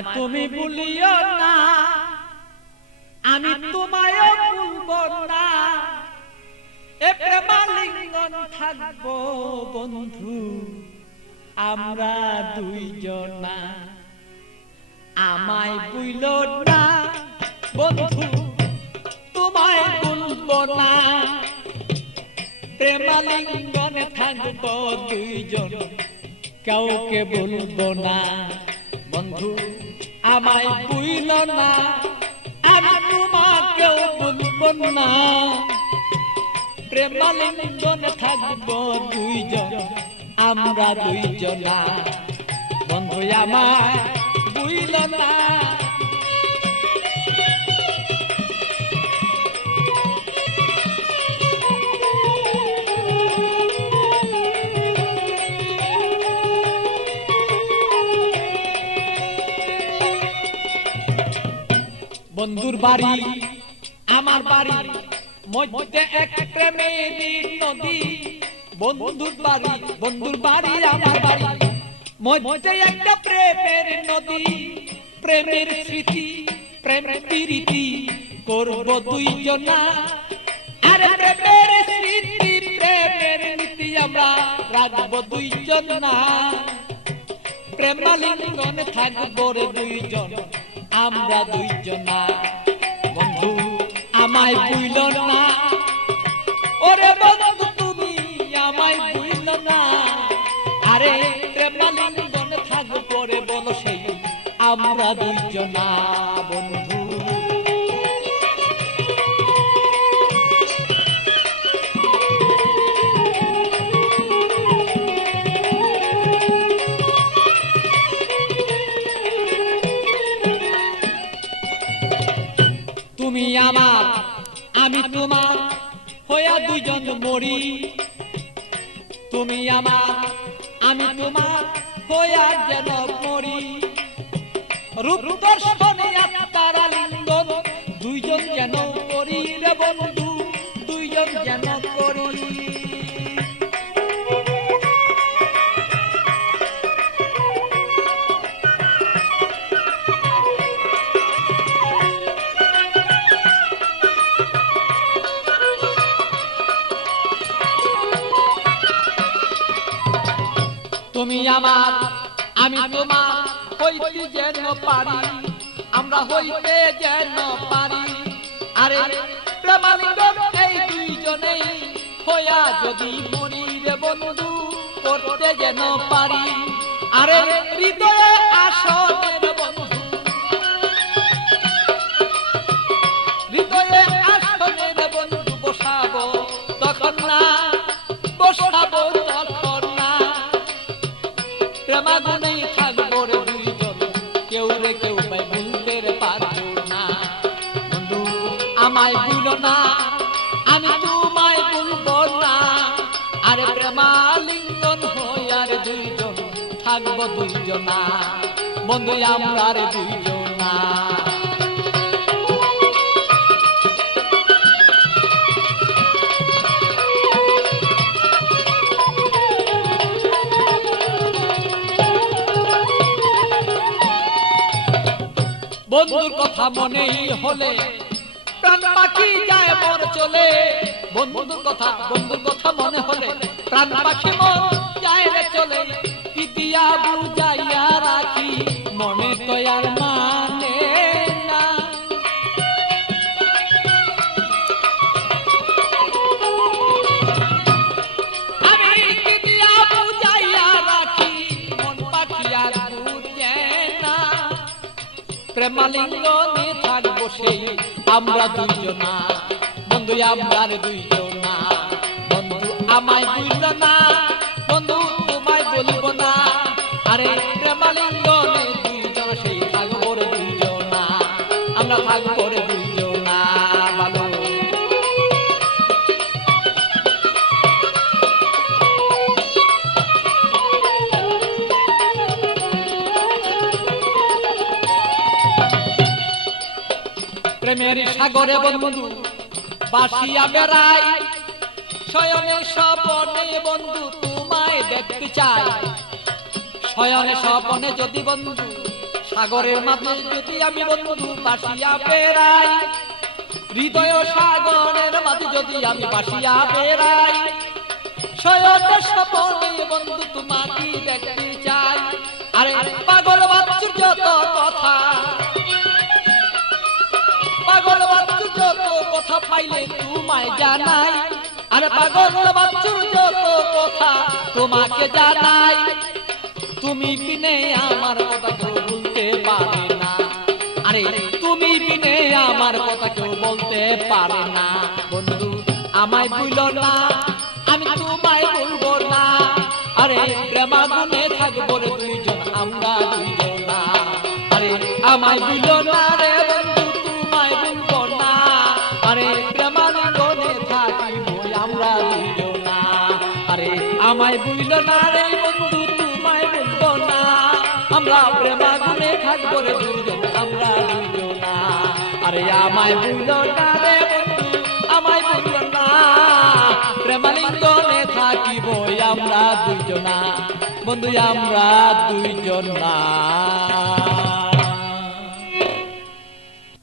আমায় তুমি ভুলিও না, আমি তোমায়ও ভুলবো না। এ প্রেমালিঙ্গন থাকবো বন্ধু আমরা দুইজনা। আমায় ভুলো না বন্ধু, তোমায় ভুলবো না। প্রেমালিঙ্গনে থাকবো দুইজন, কাউকে ভুলবো না। বন্ধু আমায় ভুলো না, আমি তোমাকেও ভুলবো না। প্রেমালিঙ্গনে থাকবো দুইজন আমরা দুইজনা। বন্ধু আমায় ভুলো না। বন্ধুর বাড়ি আমার বাড়ি মধ্যে এক প্রেমের নদী। বন্ধুর বাড়ি আমার বাড়ি মধ্যে একটা প্রেমের নদী। প্রেমের স্মৃতি প্রেম প্রীতি করব দুইজনা। আরে প্রেমের স্মৃতি প্রেমের নীতি আমরা রাখবো দুইজনা। প্রেমালিঙ্গনে থাকবো রে দুইজন আমরা দুইজনা। বন্ধু আমায় ভুলো না, ওরে বন্ধু তুমি আমায় ভুলো না। আরে প্রেমালিঙ্গনে থাকবো রে বলো সেই আমরা দুইজনা। বন্ধু তুমি আমার আমি তোমার হইয়া দুইজন মরি। তুমি আমার আমি তোমার হইয়া যেন মরি। রূপ দর্শনে তারা লিঙ্গন দুইজন যেন করি রে বন্ধু, দুইজন যেন করি। তুমি আমার আমি তোমার হইতে যেন পারি, আমরা হইতে যেন পারি। আরে প্রেমালিঙ্গন এই দুইজনেই হইয়া যদি মরি রে বন্ধু করতে যেন পারি। আরে হৃদয়ে আসনে রে বন্ধু, হৃদয়ে আসনে রে বন্ধু বসাবো তখন না, বসাবো তখন না। প্রেমাগুনেই থাকবো রে দুইজন, কেউ রে কেউ পাই ভুলতে রে পারবো না। বন্ধু আমায় ভুলো না, আমি তোমায় ভুলবো না। আরে প্রেমালিঙ্গন হইয়া রে দুইজন থাকবো দুইজনা। বন্ধু আমরা রে দুইজনা। বন্ধুর কথা মনেই হলে প্রাণ পাখি যায় মন চলে। বন্ধুর কথা মনে হলে প্রাণ পাখি মন যায় রে চলে। কি দিয়া বুঝাইয়া রাখি মনে তো আর মানে না। আমি কি দিয়া বুঝাইয়া রাখি মন পাখি আর বুঝে না। প্রেমালিঙ্গনে থাকবো সেই আমরা দুইজনা। বন্ধু আমরা দুইজনা। বন্ধু আমায় ভুলো না, বন্ধু তোমায় বলবো না। আরে প্রেমালিঙ্গনে দুইজন সেই থাকবো রে দুইজনা, আমরা থাকবো রে দুইজনা। ভালো প্রেমের সাগরে বন্ধু বাসিয়া বেড়াই। শয়নে স্বপনে বন্ধু তোমায় দেখতে চাই। শয়নে স্বপনে যদি বন্ধু সাগরের মাঝে যদি আমি বন্ধু বাসিয়া বেড়াই, হৃদয় সাগরের মাঝে যদি আমি বাসিয়া বেড়াই, শয়নে স্বপনে বন্ধু তোমাকে দেখতে চাই। আরে পাগল বাচ্চুর যত কথা, পাগল বাচ্চুর যত কথা পাইলে তোমায় জানাই। আরে পাগল বাচ্চুর যত কথা তোমাকে জানাই। তুমি বিনে আমার কথা কেউ বলতে পারে না। আরে তুমি বিনে আমার কথা কেউ বলতে পারে না। বন্ধু আমায় ভুলো না, আমি তোমায় ভুলবো না। আরে প্রেমাগুনে থাকবো রে দুইজন আমরা দুইজনা। আরে আমায় ভুলো না রে বন্ধু তোমায় ভুলবো না। আরে প্রেমাগুনে থাকিবো আমরা দুইজনা। আরে আমায় ভুলো না রে বন্ধু তোমায় ভুলবো না। আমরা প্রেমাগুনে থাকবো রে দুইজন আমরা দুইজনা। আরে আমায় ভুলো না রে বন্ধু আমায় ভুলো না। প্রেমালিঙ্গনে থাকিব আমরা দুইজনা, বন্ধু আমরা দুইজনা।